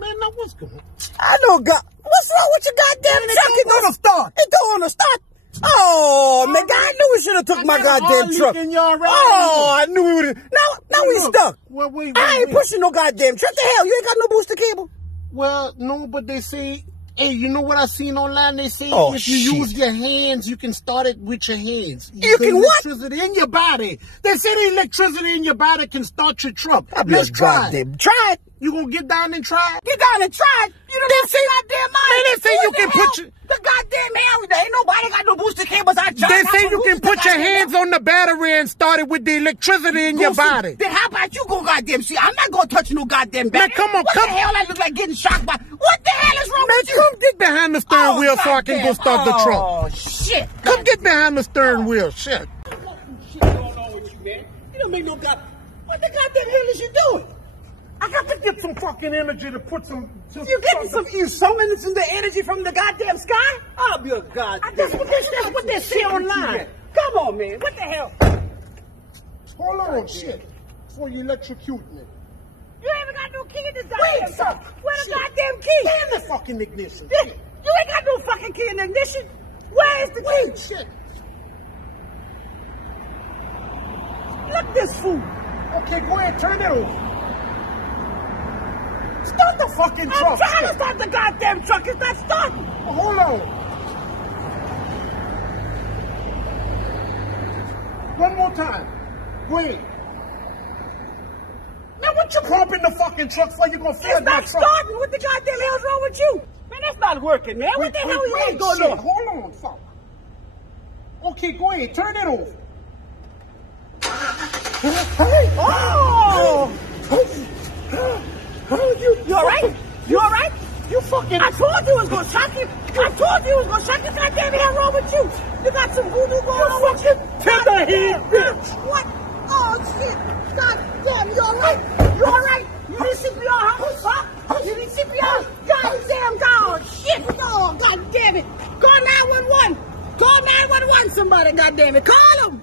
Man, now what's going on? I know, God. What's wrong with your goddamn truck? It don't start. It don't want to start. Oh, man, God, I knew we should have took my goddamn truck. Oh, I knew we would have. Now we stuck. Well, wait, I ain't pushing no goddamn truck. The hell, you ain't got no booster cable? Well, no, but they say, hey, you know what I seen online? They say if you use your hands, you can start it with your hands. You can what? Electricity in your body. They say the electricity in your body can start your truck. Let's try it. Try it. You gonna get down and try it? Get down and try it. You know what goddamn mind. Man, they say you can put your... The goddamn hell, there ain't nobody got no booster cables. They say you can put your hands on the battery and start it with the electricity in your body. Then how about you go goddamn see? I'm not gonna touch no goddamn battery. Man, come on, what the hell I look like getting shocked by? What the hell is wrong with you? Come get behind the steering wheel so I can go start the truck. Oh, shit. Come get behind the steering wheel, shit. Shit going on with you, man. You don't make no god... What the goddamn hell is you doing? I got to get some fucking energy to put some... You getting you summoning some the energy from the goddamn sky? I'll be a goddamn... That's what they say online. Come on, man. What the hell? Hold on, shit. Before you electrocute me. You ain't got no key in this goddamn truck. Where the goddamn key? Stay in the fucking ignition. You ain't got no fucking key in the ignition. Where is the key? Shit. Look this fool. Okay, go ahead. Turn it over. Start the fucking truck. I'm trying to start the goddamn truck. It's not starting. Well, hold on. One more time. Go ahead. Now, what you pumping the fucking truck for? You gonna flood my truck? It's not starting. What the goddamn hell's wrong with you? Man, that's not working, man. What the hell you got going on? Hold on, fuck. Okay, go ahead. Turn it over. Hey! Oh! You all right? You all right? You fucking... I told you it was going to shock you. I told you it was going to shock you. God damn it, what's wrong with you? You got some voodoo going on with you? Tenderhead, bitch. What? Oh, shit. God damn, you all right? You all right? You need CPR, huh? You need CPR? God damn, God. Shit. Oh, God damn it. Call 911. Call 911, somebody, God damn it. Call them.